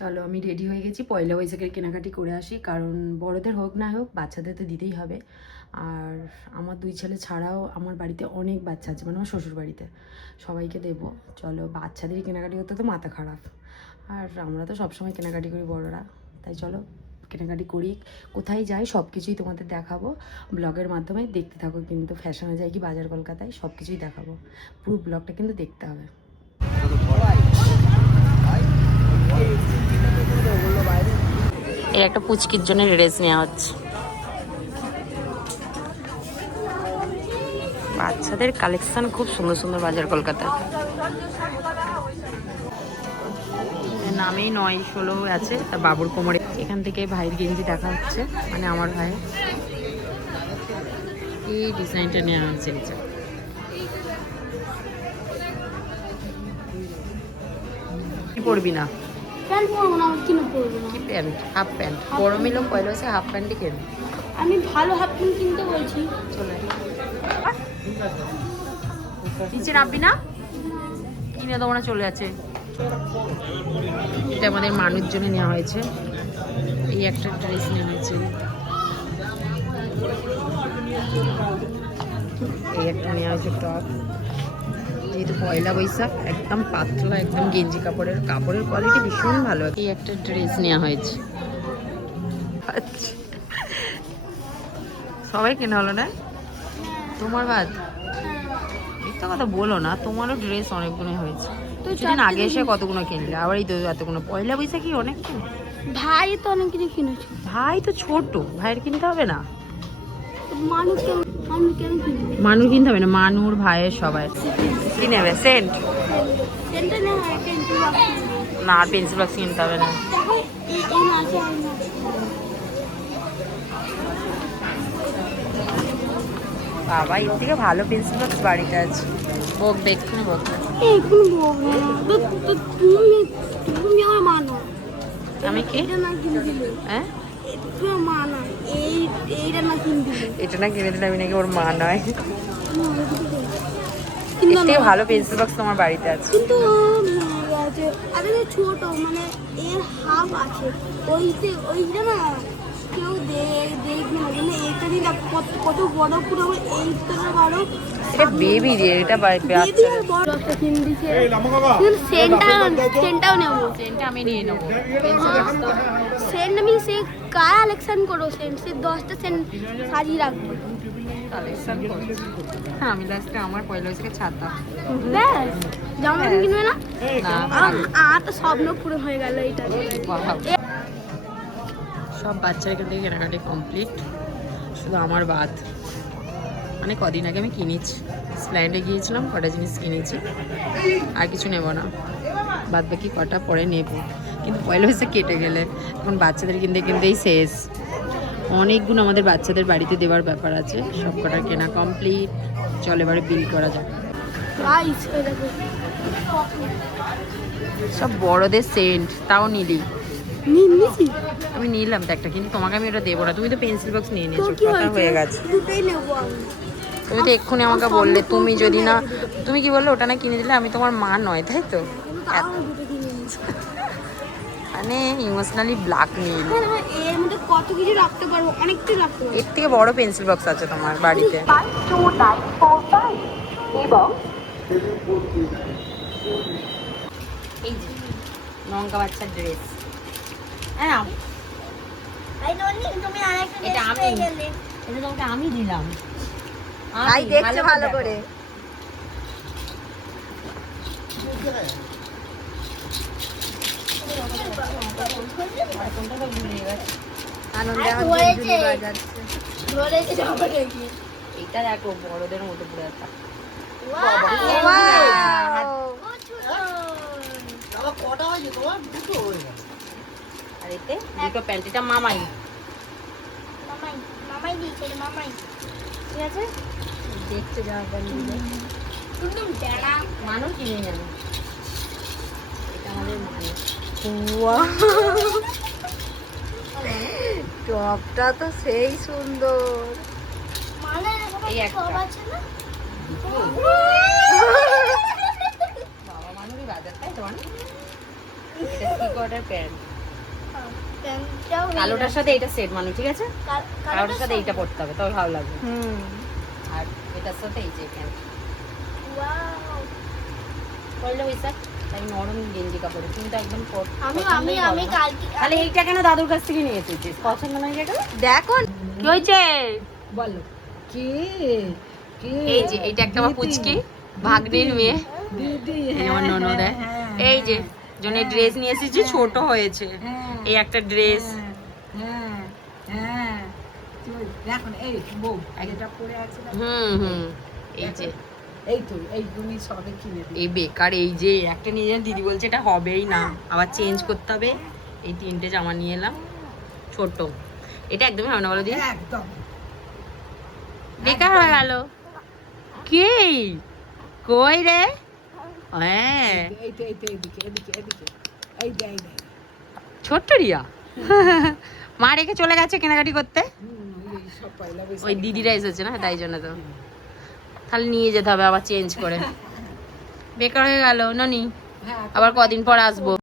চলো আমি রেডি হয়ে গেছি, পয়লা বৈশাখের কেনাকাটি করে আসি, কারণ বড়দের হোক না হোক বাচ্চাদের তো দিতেই হবে। আর আমার 2 ছেলে ছাড়াও আমার বাড়িতে অনেক বাচ্চা আছে, মানে আমার শ্বশুর বাড়িতে সবাইকে দেবো। চলো, বাচ্চাদের কেনাকাটি করতে তো মাথা খারাপ, আর আমরা তো সবসময় কেনাকাটি করি বড়রা, তাই চলো কেনাকাটি করি। কোথায় যাই সব কিছুই তোমাদের দেখাবো ব্লগের মাধ্যমে, দেখতে থাকো। কিন্তু ফ্যাশনে যাই কি বাজার কলকাতায় সব কিছুই দেখাবো, পুরো ব্লগটা কিন্তু দেখতে হবে। এর একটা পুচকির জন্য ড্রেস নেওয়া হচ্ছে। বাচ্চাদের কালেকশন খুব সুন্দর সুন্দর বাজার কলকাতায়। নামেই 9-16 আছে, তার বাবুর কোমরে। এখান থেকে ভাইয়ের গেঞ্জি দেখা হচ্ছে, মানে আমার ভাই। এই ডিজাইনটা নেওয়া হয়েছে। কি পরবি না? প্যান্ট পরবো না, কিনে পরবো না। কি প্যান্ট? Half pant. গরম এলো পয়লা সে হাফ প্যান্টই কেন? আমি ভালো হাফ প্যান্ট কিনতে বলছি। চলে নিচে নামবি না, কিনে দেবো না, চলে আছে। এটা আমাদের মানুষ জন্য নেওয়া হয়েছে। এই একটা ড্রেস নেওয়া হয়েছে, এই একটা নেওয়া হয়েছে টপ। যেহেতু পয়লা বৈশাখ, একদম পাতলা, একদম গেঞ্জি কাপড়ের কোয়ালিটি ভীষণ ভালো। এই একটা ড্রেস নেওয়া হয়েছে। আচ্ছা, সবাই কেনা হলো না? তোমার বাদ? মিথ্যা কথা বলো না, তোমারও ড্রেস অনেকগুলো হয়েছে। কিছুদিন আগে এসে কতগুলো কিনলে, আবার এই তো এতগুলো। পয়লা বৈশাখী অনেক কিনে। ভাই তো অনেক কিছু কিনেছে। ভাই তো ছোট, ভাইয়ের কিনতে হবে না? মানুষ কেন কিনবে? মানুষ কিনতে হবে না, মানুর ভাইয়ের সবাই কি নেবে? সেন্ট সেন্টটা না, পেন্সিল বক্স। না, আর পেন্সিল বক্স কিনতে হবে না। দেখো এই আছে আর না। বাবা, এর থেকে ভালো পেন্সিল বক্স বাড়িতে আছে। বোক দেখুন, বোক এখন বলবো না তো, তুমি আমার মানো। আমি কি এটা না কিনে দিলে, হ্যাঁ তুমি মানা এইটা না কিনে দিলে। এটা না কিনে দিলে আমি নাকি ওর মা নয়? এর কিন্তু থেকে ভালো পেন্সিল বক্স তোমার বাড়িতে আছে। কিন্তু আরে ছোট, মানে এর হাফ আছে, ওইটা না কেউ দেখবে না, মানে এইটা নিয়ে কত বড়, পুরো এইটা বড়। এটা বেবি রে, এটা বাচ্চা। সেন্টটাও নেবো, সেন্টটা আমি নিয়ে নেবো। সেন্ট আমি সে কালেকশন করো, সেন্ট সে 10টা সেন্ট সাজিয়ে রাখবো। কালেকশন করছি। হ্যাঁ, আমি লাস্টে আমার পয়লা বৈশাখে ছাতা। ব্যাস, জামা প্যান্ট কিনবে না? না, আর তো স্বপ্ন পুরো হয়ে গেল এইটা। সব বাচ্চার এখান থেকে কেনাকাটি কমপ্লিট, শুধু আমার বাদ। মানে কদিন আগে আমি কিনেছি, স্প্ল্যান্ডে গিয়েছিলাম, কটা জিনিস কিনেছি, আর কিছু নেব না। বাদ বাকি কটা পরে নেব, কিন্তু পয়লা বৈশাখ কেটে গেলে এখন বাচ্চাদের কিনতে কিনতেই শেষ। অনেকগুলো আমাদের বাচ্চাদের বাড়িতে দেওয়ার ব্যাপার আছে, সব কটার কেনা কমপ্লিট। চল এবারে বিল করা যাক। সব বড়দের সেন্ট, তাও নিলি? আমি নিলাম তো একটা, কিন্তু তোমাকে আমি ওটা দেবো না, তুমি তো পেন্সিল বক্স নিয়ে নিয়েছো, কথা হয়ে গেছে। তুমি তো এক্ষুনি আমাকে বললে, তুমি যদি না, তুমি কি বললে ওটা না কিনে দিলে আমি তোমার মা নয়, তাই তো? মানে ইমোশনালি ব্ল্যাকমেইল। এর মধ্যে কত কিছু রাখতে পারবো, অনেক কিছু রাখতে পারবো। এর থেকে বড় পেন্সিল বক্স আছে তোমার বাড়িতে। এবং এই যে লঙ্কা বাচ্চার ড্রেস, হ্যাঁ এটা তোমাকে আমি দিলাম। ভাই দেখছে ভালো করে। আনন্দে এটা দেখো বড়দের মতো পুরো একটা। আর এতে দুটো প্যান্ট, এটা মামাই ঠিক আছে। দেখতে যাওয়া মানুষ কিনে নেবে, এটা আমাদের মানুষ। টপটা তো সেই সুন্দর। এই একটা বাবা মানুষই বাজার, তাই তোমার এটা 3/4 প্যান্ট। প্যান্টটাও কালোটার সাথে এটা সেট মানে ঠিক আছে, কালোটার সাথে এইটা পড়তে হবে তবে ভালো লাগবে। আর এটার সাথে এই যে প্যান্ট ওয়াও পরলে বৈশাখ, তাই নরম গেঞ্জি কাপড় তুমি তো একদম আমি কালকে তাহলে এইটা কেন দাদুর কাছ থেকে নিয়ে এসেছিস? পছন্দ নয় যেটা? দেখো কি হয়েছে? বলো কি কি এই যে এইটা একটা আমার পুচকি ভাগ্নির মেয়ে, দিদি এই আমার ননদ। এই যে জন্য ড্রেস নিয়ে এসেছি, ছোট হয়েছে এই একটা ড্রেস। হ্যাঁ হ্যাঁ দেখো না, এই বউ এটা পরে আছে না? হুম এই যে এই তো এই তুমি সবে কিনে দিই। এই বেকার, এই যে একটা নিয়ে যান, দিদি বলছে এটা হবেই না, আবার চেঞ্জ করতে হবে। এই 3টে জামা নিয়ে এলাম ছোট, এটা একদমই হবে না বলো দিদি, একদম বেকার হয়ে গেল। কি কই রে? হ্যাঁ এই তো এদিকে এদিকে এদিকে এই দে এই দে ছোট্ট রিয়া মা রেখে চলে গেছে কেনাকাটি করতে, এই সব পয়লা বৈশাখ ওই দিদিরা এসেছে না তাই জন্য। তো তাহলে নিয়ে যেতে হবে আবার চেঞ্জ করে, বেকার হয়ে গেল ননি, হ্যাঁ আবার কদিন পর আসবো।